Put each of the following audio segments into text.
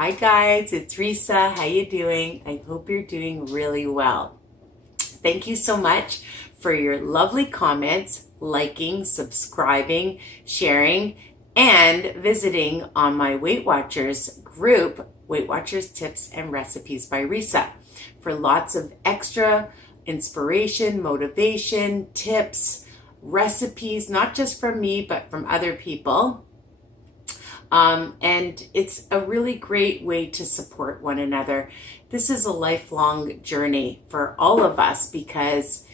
Hi guys, it's Risa. How you doing? I hope you're doing really well. Thank you so much for your lovely comments, liking, subscribing, sharing, and visiting on my Weight Watchers group, Weight Watchers Tips and Recipes by Risa, for lots of extra inspiration, motivation, tips, recipes, not just from me, but from other people. And it's a really great way to support one another. This is a lifelong journey for all of us because,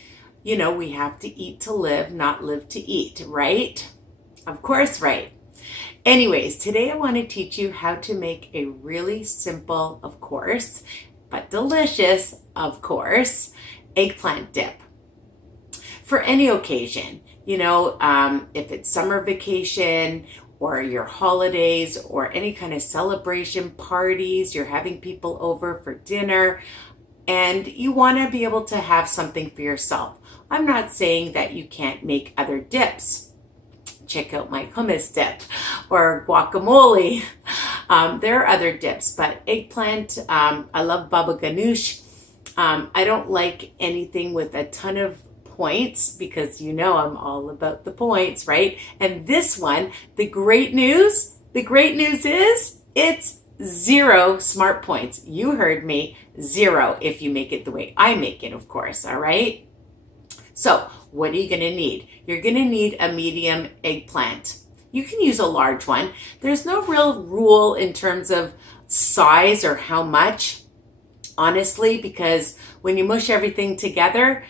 you know, we have to eat to live, not live to eat, right? Of course, right. Anyways, today I want to teach you how to make a really simple, of course, but delicious, of course, eggplant dip for any occasion. You know, if it's summer vacation or your holidays or any kind of celebration parties, you're having people over for dinner and you want to be able to have something for yourself. I'm not saying that you can't make other dips. Check out my hummus dip or guacamole. There are other dips, but eggplant, I love baba ganoush. I don't like anything with a ton of points because you know I'm all about the points, right? And this one, the great news is it's 0 smart points. You heard me, 0 if you make it the way I make it, of course, all right? So what are you gonna need? You're gonna need a medium eggplant. You can use a large one. There's no real rule in terms of size or how much, honestly, because when you mush everything together,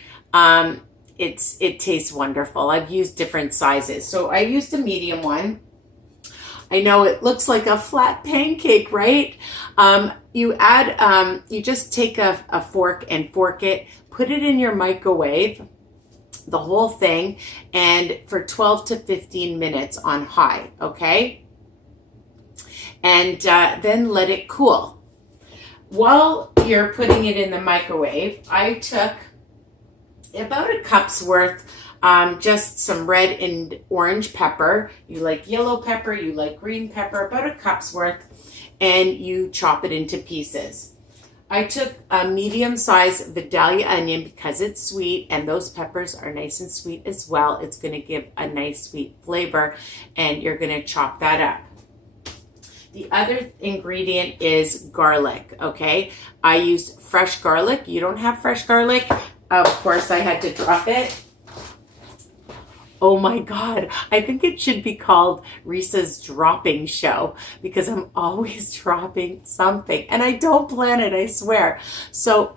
it tastes wonderful. I've used different sizes. So I used a medium one. I know it looks like a flat pancake, right? You just take a fork and fork it, put it in your microwave, the whole thing, and for 12 to 15 minutes on high, okay? And then let it cool. While you're putting it in the microwave, I took about a cup's worth, just some red and orange pepper. You like yellow pepper, you like green pepper, about a cup's worth, and you chop it into pieces. I took a medium-sized Vidalia onion because it's sweet, and those peppers are nice and sweet as well. It's going to give a nice sweet flavor, and you're going to chop that up. The other ingredient is garlic, okay? I used fresh garlic. You don't have fresh garlic? Of course, I had to drop it. Oh my God, I think it should be called Risa's dropping show because I'm always dropping something and I don't plan it, I swear. So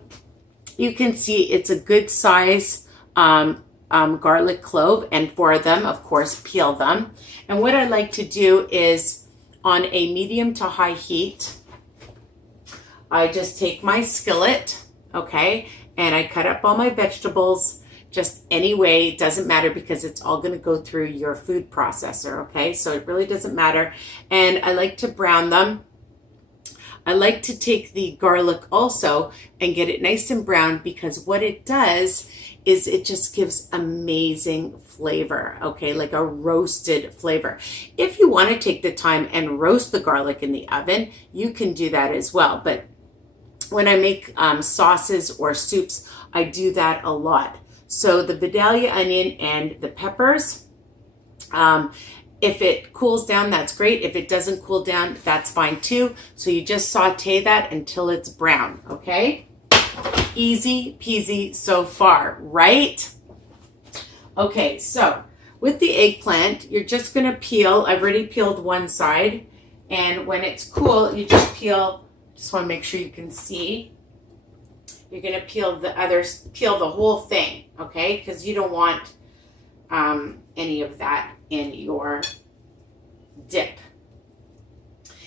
you can see it's a good size garlic clove, and 4 of them, of course, peel them. And what I like to do is on a medium to high heat, I just take my skillet, okay, and I cut up all my vegetables just any way. It doesn't matter because it's all going to go through your food processor, okay? So it really doesn't matter. And I like to brown them. I like to take the garlic also and get it nice and brown because what it does is it just gives amazing flavor, okay? Like a roasted flavor. If you want to take the time and roast the garlic in the oven, you can do that as well. But when I make sauces or soups, I do that a lot. So the Vidalia onion and the peppers, if it cools down, that's great. If it doesn't cool down, that's fine too. So you just saute that until it's brown, okay? Easy peasy so far, right? Okay, so with the eggplant, you're just gonna peel. I've already peeled one side, and when it's cool, you just peel. Just want to make sure you can see. You're going to peel the whole thing, okay? Because you don't want any of that in your dip.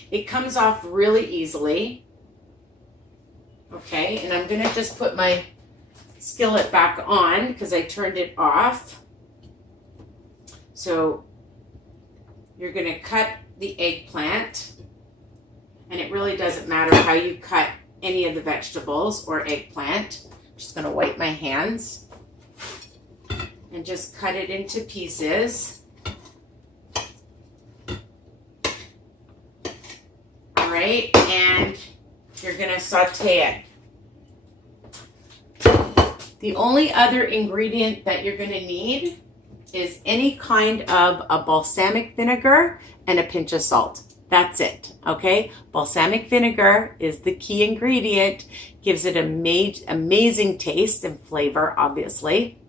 It comes off really easily, okay? And I'm going to just put my skillet back on because I turned it off. So you're going to cut the eggplant. And it really doesn't matter how you cut any of the vegetables or eggplant. I'm just going to wipe my hands and just cut it into pieces. All right. right? And you're gonna saute it. The only other ingredient that you're gonna need is any kind of a balsamic vinegar and a pinch of salt. That's it, okay? Balsamic vinegar is the key ingredient, gives it amazing taste and flavor, obviously.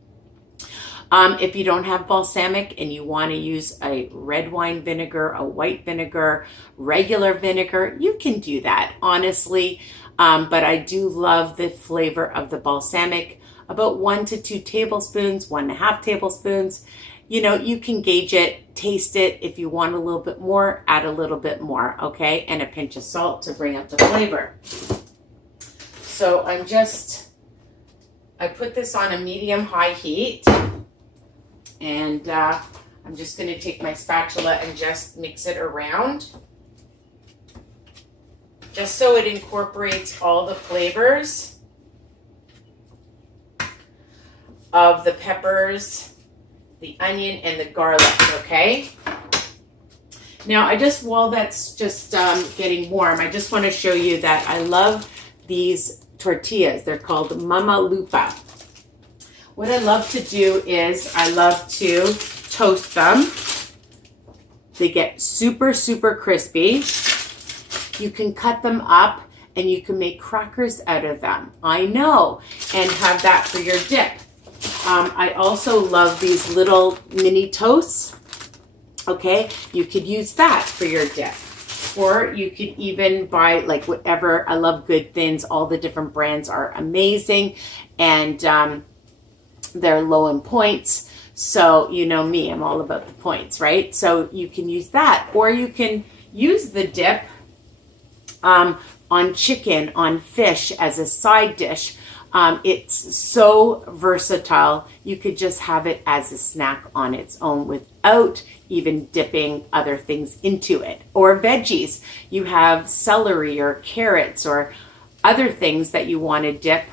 If you don't have balsamic and you want to use a red wine vinegar, a white vinegar, regular vinegar, you can do that, honestly. But I do love the flavor of the balsamic, about 1 to 2 tablespoons, 1.5 tablespoons. You know, you can gauge it, taste it. If you want a little bit more, add a little bit more, okay? And a pinch of salt to bring up the flavor. So I put this on a medium-high heat. And I'm just going to take my spatula and just mix it around. Just so it incorporates all the flavors of the peppers, the onion, and the garlic, okay? Now, while that's just getting warm, I just want to show you that I love these tortillas. They're called Mama Lupa. What I love to do is I love to toast them. They get super, super crispy. You can cut them up and you can make crackers out of them. I know. And have that for your dip. I also love these little mini toasts. Okay, you could use that for your dip. Or you could even buy like whatever. I love Good Thins. All the different brands are amazing. And they're low in points. So you know me, I'm all about the points, right? So you can use that. Or you can use the dip on chicken, on fish as a side dish. It's so versatile. You could just have it as a snack on its own without even dipping other things into it. Or veggies. You have celery or carrots or other things that you want to dip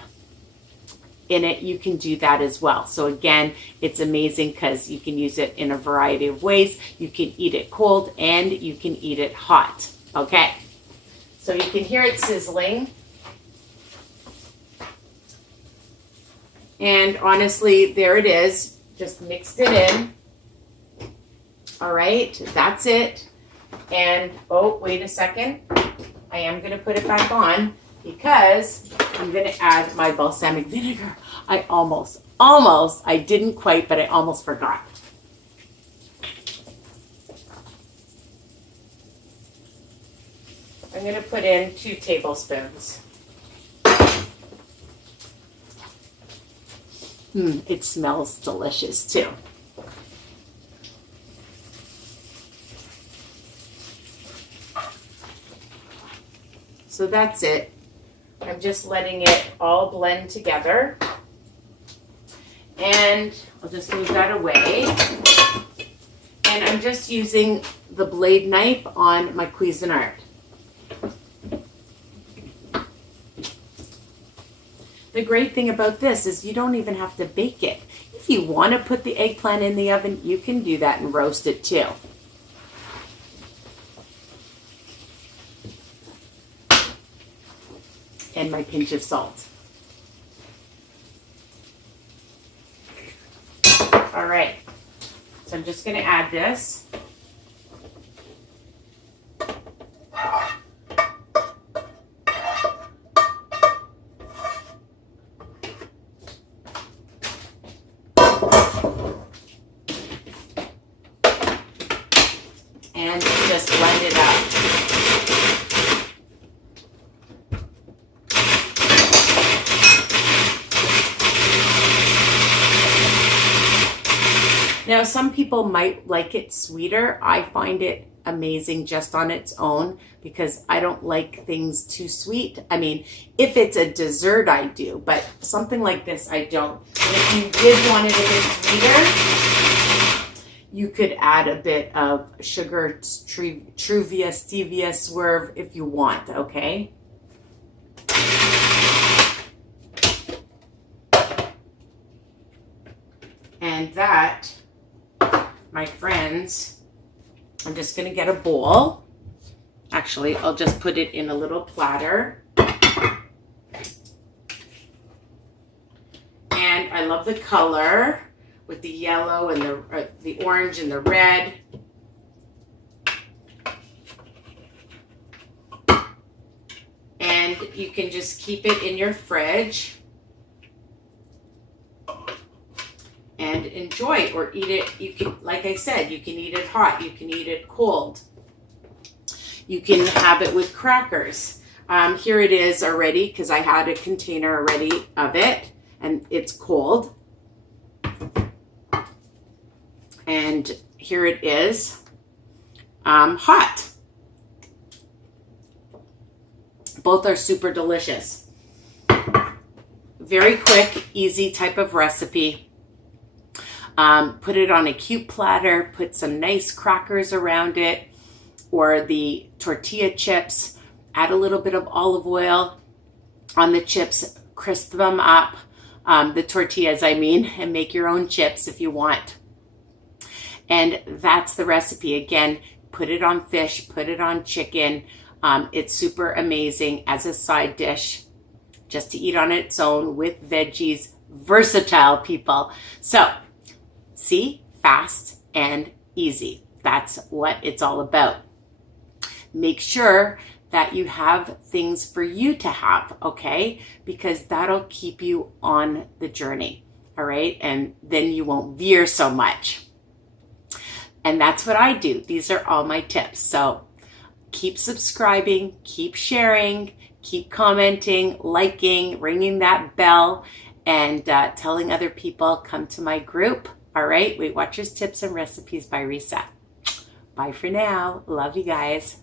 in it, you can do that as well. So again, it's amazing because you can use it in a variety of ways. You can eat it cold and you can eat it hot. Okay, so you can hear it sizzling. And honestly, there it is. Just mixed it in. All right, that's it. And oh, wait a second. I am going to put it back on because I'm going to add my balsamic vinegar. I I didn't quite, but I almost forgot. I'm going to put in 2 tablespoons. It smells delicious too. So that's it. I'm just letting it all blend together. And I'll just move that away. And I'm just using the blade knife on my Cuisinart. The great thing about this is you don't even have to bake it. If you want to put the eggplant in the oven, you can do that and roast it too. And my pinch of salt. All right, so I'm just going to add this. And just blend it up. Now, some people might like it sweeter. I find it amazing just on its own because I don't like things too sweet. I mean, if it's a dessert, I do, but something like this, I don't. And if you did want it a bit sweeter, you could add a bit of sugar, Truvia, stevia, swerve if you want, okay? And that, my friends, I'm just going to get a bowl Actually, I'll just put it in a little platter. And I love the color with the yellow and the orange and the red. And you can just keep it in your fridge and enjoy it or eat it. You can, like I said, you can eat it hot, you can eat it cold. You can have it with crackers. Here it is already because I had a container already of it and it's cold. And here it is hot. Both are super delicious. Very quick, easy type of recipe. Put it on a cute platter, put some nice crackers around it or the tortilla chips, add a little bit of olive oil on the chips, crisp them up, the tortillas I mean, and make your own chips if you want. And that's the recipe. Again, put it on fish, put it on chicken. It's super amazing as a side dish, just to eat on its own with veggies. Versatile, people. So, see, fast and easy. That's what it's all about. Make sure that you have things for you to have, okay? Because that'll keep you on the journey, all right? And then you won't veer so much. And that's what I do. These are all my tips. So keep subscribing, keep sharing, keep commenting, liking, ringing that bell, and telling other people, come to my group. All right, Weight Watchers Tips and Recipes by Risa. Bye for now. Love you guys.